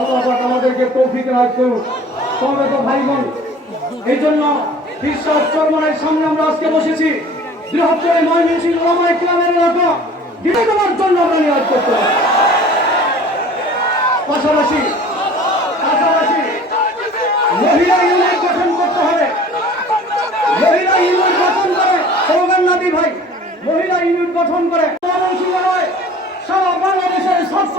আল্লাহ পাক আমাদেরকে তৌফিক রাজ করুন। তবে তো এই জন্য বিশ্বাস সামনে আমরা আজকে বসেছি। ওলামা ইসলামের এলাকা। দিনে দেওয়ার জন্য আমরা করতে পাশাপাশি পাশাপাশি মহিলা ইউনিট গঠন করতে হবে। মহিলা ইউনিট গঠন করে সৌগান নাদি ভাই, মহিলা ইউনিট গঠন করে। সারা বাংলাদেশের ছাত্র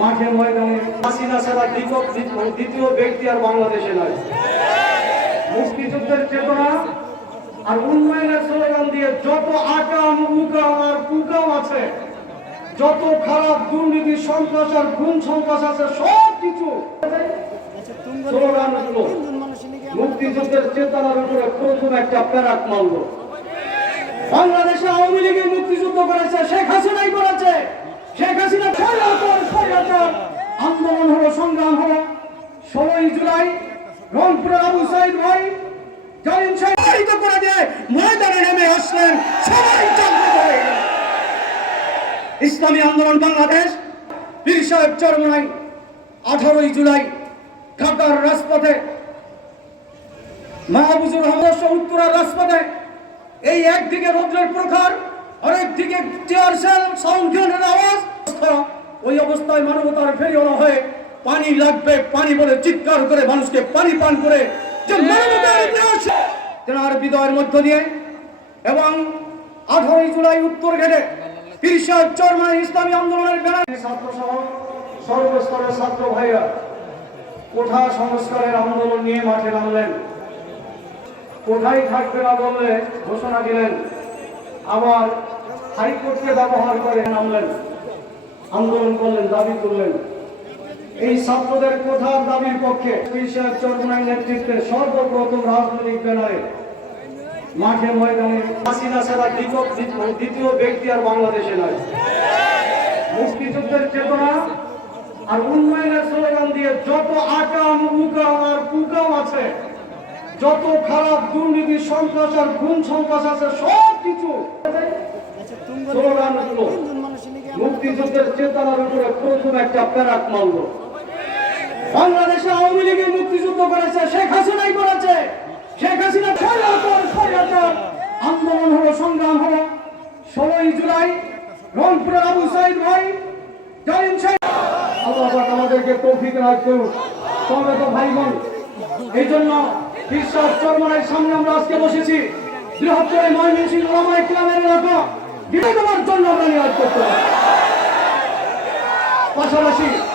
মাঠে ময়দানে হাসিনা ছাড়া দ্বিতীয় ব্যক্তি আর বাংলাদেশে নয় মুক্তিযুদ্ধের চেতনা আর উন্নয়নের স্লোগান দিয়ে যত আকাম, উকাম আর কুকাম আছে, যত খারাপ দুর্নীতি, সন্ত্রাস আর খুন সন্ত্রাস আছে, সব কিছু মুক্তিযুদ্ধের চেতনার উপরে প্রথম একটা প্যারাক মারল। বাংলাদেশে আওয়ামী লীগের মুক্তিযুদ্ধ করেছে, শেখ হাসিনাই করেছে, শেখ হাসিনা আন্দোলন হলো, সংগ্রাম হলো। ষোলোই জুলাই, রংপুরের আবু সাইদ ভাই করে দিয়ে ময়দানে নেমে আসলেন। সবাই ইসলামী আন্দোলন বাংলাদেশ বীর সাহেব চরমনাই, আঠারোই জুলাই, ঢাকার রাজপথে। মাহবুজুর রহমান উত্তরার রাজপথে। এই একদিকে রৌদ্রের প্রখর আরেক দিকে টিয়ার সেল সাউন্ড আওয়াজ। ওই অবস্থায় মানবতার ফেরিওয়ালা হয়ে পানি লাগবে, পানি বলে চিৎকার করে মানুষকে পানি পান করে যে তেনার মধ্য দিয়ে এবং আঠারোই জুলাই উত্তর ঘেটে চরমায় ইসলামী আন্দোলনের সর্বস্তরের ছাত্র কোঠা সংস্কারের আন্দোলন নিয়ে মাঠে নামলেন। কোথায় থাকবে না বললে ঘোষণা দিলেন। আবার হাইকোর্টকে ব্যবহার করে নামলেন। আন্দোলন করলেন দাবি করলেন। এই ছাত্রদের কোঠার দাবির পক্ষে সাহেব চরমনাই নেতৃত্বে সর্বপ্রথম রাজনৈতিক বেলায় মাঠে ময়দানে হাসিনা ছাড়া দ্বিতীয় দ্বিতীয় ব্যক্তি আর বাংলাদেশে নয়। মুক্তিযুদ্ধের চেতনা আর উন্নয়নের স্লোগান দিয়ে যত আকাম উকাম আর কুকাম আছে যত খারাপ দুর্নীতি সন্ত্রাস আর গুণ সন্ত্রাস আছে সব কিছু স্লোগানগুলো মুক্তিযুদ্ধের চেতনার উপরে প্রথম একটা প্যারাক মারল। বাংলাদেশে আওয়ামী লীগের মুক্তিযুদ্ধ করেছে, শেখ হাসিনাই করেছে। শেখ হাসিনা আন্দোলন হলো, সংগ্রাম হলো। ষোলোই জুলাই, রংপুরের আবু সাইদ ভাই জালিম সাহেব। আল্লাহ আমাদেরকে তৌফিক রাজ করুন তবে তো ভাই বোন এই জন্য বিশ্বাস চর্মনের সামনে আমরা আজকে বসেছি। বৃহত্তর ময়মনসিংহ ওলামা ইসলামের এলাকা। দেওয়ার জন্য আমরা নিরাজ করতে পাশাপাশি